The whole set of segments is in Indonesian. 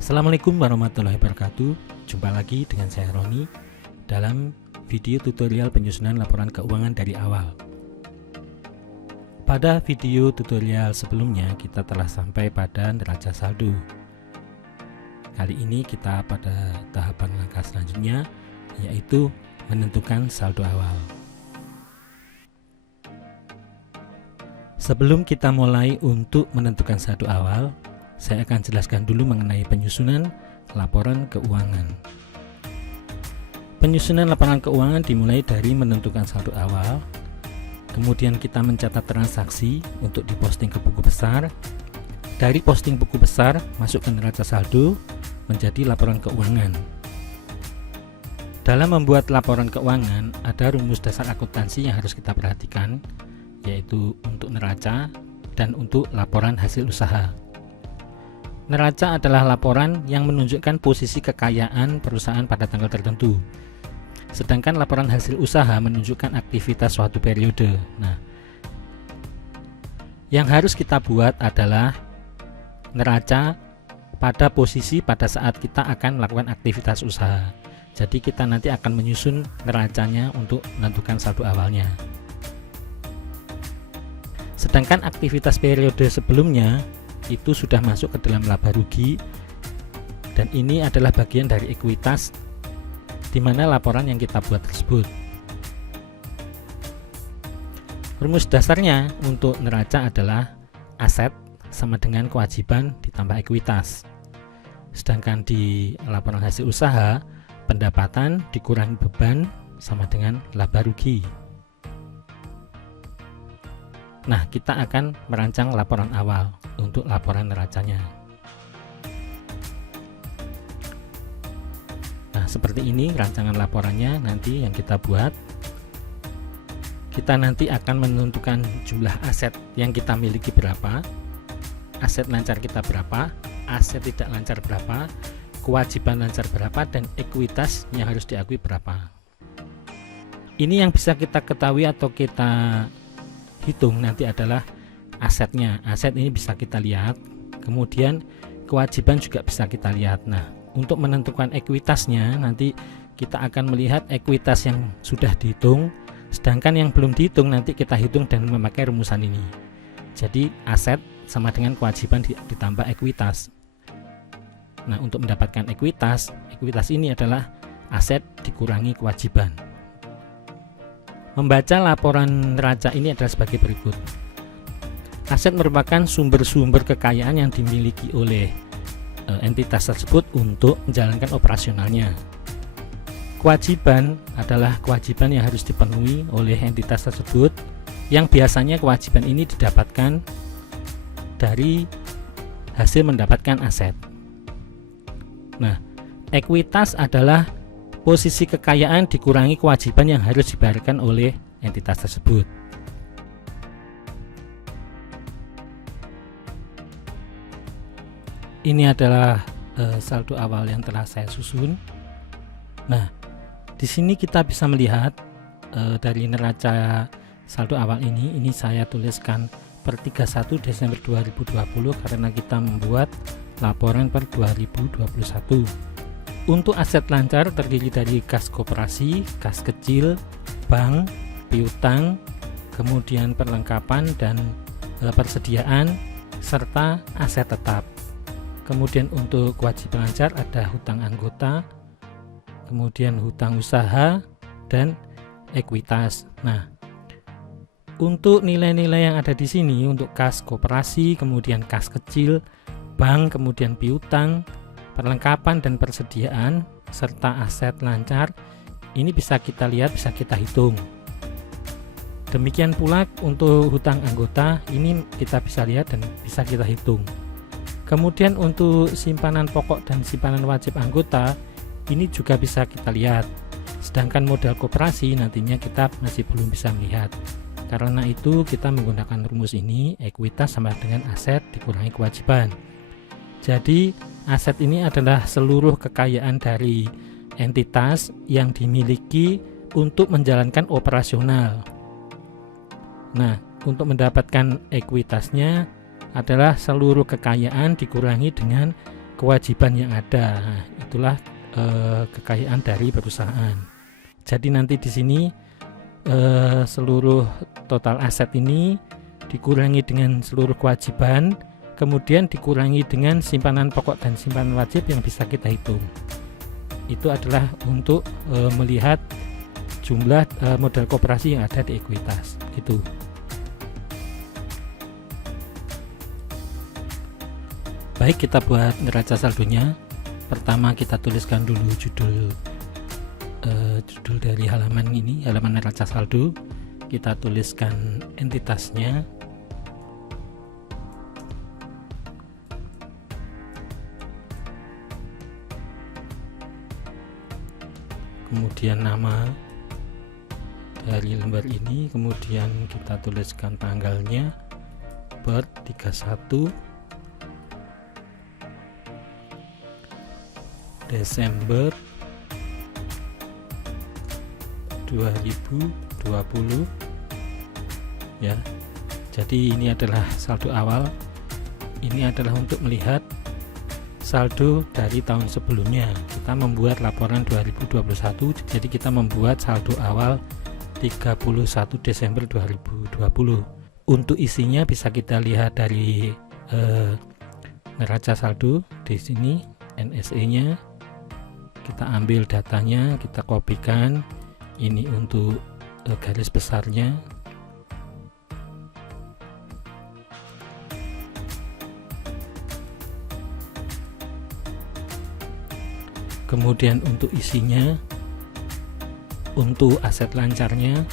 Assalamualaikum warahmatullahi wabarakatuh. Jumpa lagi dengan saya Roni dalam video tutorial penyusunan laporan keuangan dari awal. Pada video tutorial sebelumnya kita telah sampai pada neraca saldo. Kali ini kita pada tahapan langkah selanjutnya, yaitu menentukan saldo awal. Sebelum kita mulai untuk menentukan saldo awal, saya akan jelaskan dulu mengenai penyusunan laporan keuangan. Penyusunan laporan keuangan dimulai dari menentukan saldo awal, kemudian kita mencatat transaksi untuk diposting ke buku besar. Dari posting buku besar masuk ke neraca saldo menjadi laporan keuangan. Dalam membuat laporan keuangan ada rumus dasar akuntansi yang harus kita perhatikan, yaitu untuk neraca dan untuk laporan hasil usaha. Neraca adalah laporan yang menunjukkan posisi kekayaan perusahaan pada tanggal tertentu. Sedangkan laporan hasil usaha menunjukkan aktivitas suatu periode. Nah, yang harus kita buat adalah neraca pada posisi pada saat kita akan melakukan aktivitas usaha. Jadi kita nanti akan menyusun neracanya untuk menentukan saldo awalnya. Sedangkan aktivitas periode sebelumnya itu sudah masuk ke dalam laba rugi, dan ini adalah bagian dari ekuitas di mana laporan yang kita buat tersebut. Rumus dasarnya untuk neraca adalah aset sama dengan kewajiban ditambah ekuitas. Sedangkan di laporan hasil usaha, pendapatan dikurangi beban sama dengan laba rugi. Nah, kita akan merancang laporan awal untuk laporan neracanya. Nah, seperti ini rancangan laporannya nanti yang kita buat. Kita nanti akan menentukan jumlah aset yang kita miliki berapa, aset lancar kita berapa, aset tidak lancar berapa, kewajiban lancar berapa, dan ekuitas yang harus diakui berapa. Ini yang bisa kita ketahui atau kita hitung nanti adalah asetnya. Aset ini bisa kita lihat, kemudian kewajiban juga bisa kita lihat. Nah, untuk menentukan ekuitasnya nanti kita akan melihat ekuitas yang sudah dihitung, sedangkan yang belum dihitung nanti kita hitung dan memakai rumusan ini. Jadi aset sama dengan kewajiban ditambah ekuitas. Nah, untuk mendapatkan ekuitas ini adalah aset dikurangi kewajiban. Membaca laporan neraca ini adalah sebagai berikut. Aset merupakan sumber-sumber kekayaan yang dimiliki oleh entitas tersebut untuk menjalankan operasionalnya. Kewajiban adalah kewajiban yang harus dipenuhi oleh entitas tersebut, yang biasanya kewajiban ini didapatkan dari hasil mendapatkan aset. Nah, ekuitas adalah posisi kekayaan dikurangi kewajiban yang harus dibayarkan oleh entitas tersebut. Ini adalah saldo awal yang telah saya susun. Nah, di sini kita bisa melihat dari neraca saldo awal ini saya tuliskan per 31 Desember 2020 karena kita membuat laporan per 2021. Untuk aset lancar terdiri dari kas koperasi, kas kecil, bank, piutang, kemudian perlengkapan dan persediaan, serta aset tetap. Kemudian untuk kewajiban lancar ada hutang anggota, kemudian hutang usaha, dan ekuitas. Nah, untuk nilai-nilai yang ada di sini untuk kas koperasi, kemudian kas kecil, bank, kemudian piutang, perlengkapan dan persediaan, serta aset lancar, ini bisa kita lihat, bisa kita hitung. Demikian pula untuk hutang anggota, ini kita bisa lihat dan bisa kita hitung. Kemudian untuk simpanan pokok dan simpanan wajib anggota, ini juga bisa kita lihat. Sedangkan modal koperasi nantinya kita masih belum bisa melihat. Karena itu kita menggunakan rumus ini, ekuitas sama dengan aset dikurangi kewajiban. Jadi aset ini adalah seluruh kekayaan dari entitas yang dimiliki untuk menjalankan operasional. Nah, untuk mendapatkan ekuitasnya adalah seluruh kekayaan dikurangi dengan kewajiban yang ada. Nah, itulah kekayaan dari perusahaan. Jadi nanti di sini seluruh total aset ini dikurangi dengan seluruh kewajiban, kemudian dikurangi dengan simpanan pokok dan simpanan wajib yang bisa kita hitung. Itu adalah untuk melihat jumlah modal koperasi yang ada di ekuitas gitu. Baik, kita buat neraca saldonya. Pertama kita tuliskan dulu judul dari halaman ini, halaman neraca saldo. Kita tuliskan entitasnya. Kemudian nama dari lembar ini, kemudian kita tuliskan tanggalnya per 31 Desember 2020 ya. Jadi ini adalah saldo awal. Ini adalah untuk melihat saldo dari tahun sebelumnya. Kita membuat laporan 2021, jadi kita membuat saldo awal 31 Desember 2020. Untuk isinya bisa kita lihat dari neraca saldo di sini, NSE-nya. Kita ambil datanya, kita kopikan. Ini untuk garis besarnya. Kemudian untuk isinya, untuk aset lancarnya,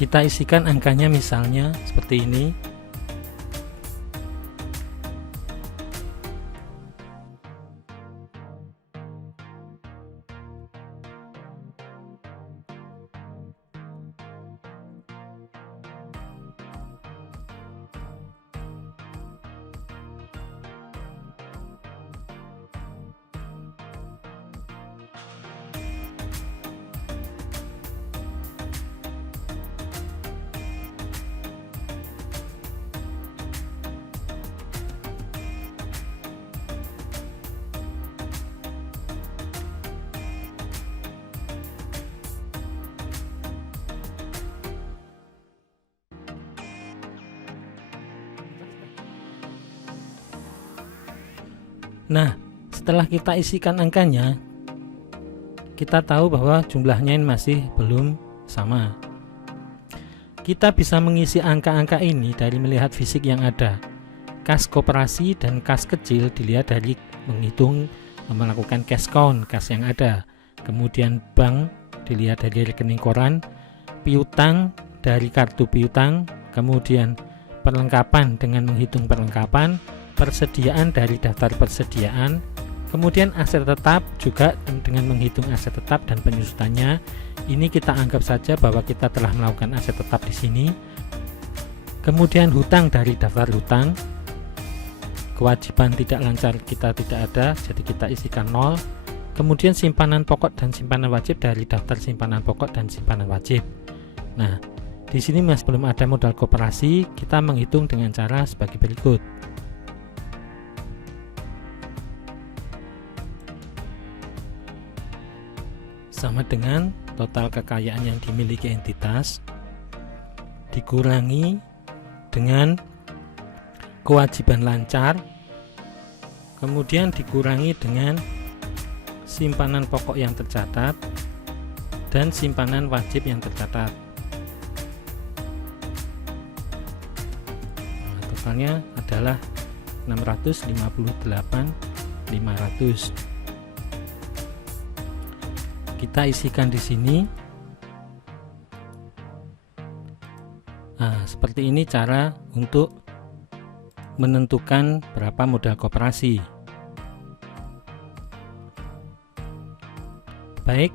kita isikan angkanya misalnya seperti ini. Nah, setelah kita isikan angkanya, kita tahu bahwa jumlahnya ini masih belum sama. Kita bisa mengisi angka-angka ini dari melihat fisik yang ada. Kas koperasi dan kas kecil dilihat dari melakukan cash count, kas yang ada. Kemudian bank dilihat dari rekening koran, piutang dari kartu piutang, kemudian perlengkapan dengan menghitung perlengkapan, persediaan dari daftar persediaan, Kemudian aset tetap juga dengan menghitung aset tetap dan penyusutannya. Ini kita anggap saja bahwa kita telah melakukan aset tetap di sini. Kemudian hutang dari daftar hutang. Kewajiban tidak lancar kita tidak ada, jadi kita isikan 0. Kemudian simpanan pokok dan simpanan wajib dari daftar simpanan pokok dan simpanan wajib. Nah, di sini masih belum ada modal koperasi, kita menghitung dengan cara sebagai berikut. Sama dengan total kekayaan yang dimiliki entitas dikurangi dengan kewajiban lancar, kemudian dikurangi dengan simpanan pokok yang tercatat dan simpanan wajib yang tercatat. Nah, totalnya adalah 658.500. Kita isikan di sini. Nah, seperti ini cara untuk menentukan berapa modal koperasi. Baik,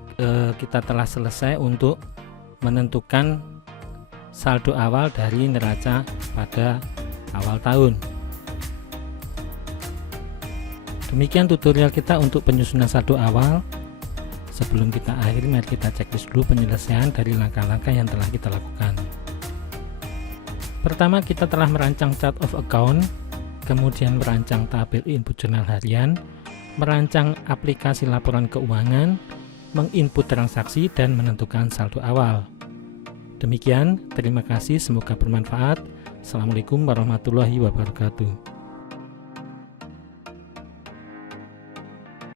kita telah selesai untuk menentukan saldo awal dari neraca pada awal tahun. Demikian tutorial kita untuk penyusunan saldo awal. Sebelum kita akhiri, mari kita checklist dulu penyelesaian dari langkah-langkah yang telah kita lakukan. Pertama, kita telah merancang chart of account, kemudian merancang tabel input jurnal harian, merancang aplikasi laporan keuangan, menginput transaksi, dan menentukan saldo awal. Demikian, terima kasih, semoga bermanfaat. Assalamualaikum warahmatullahi wabarakatuh.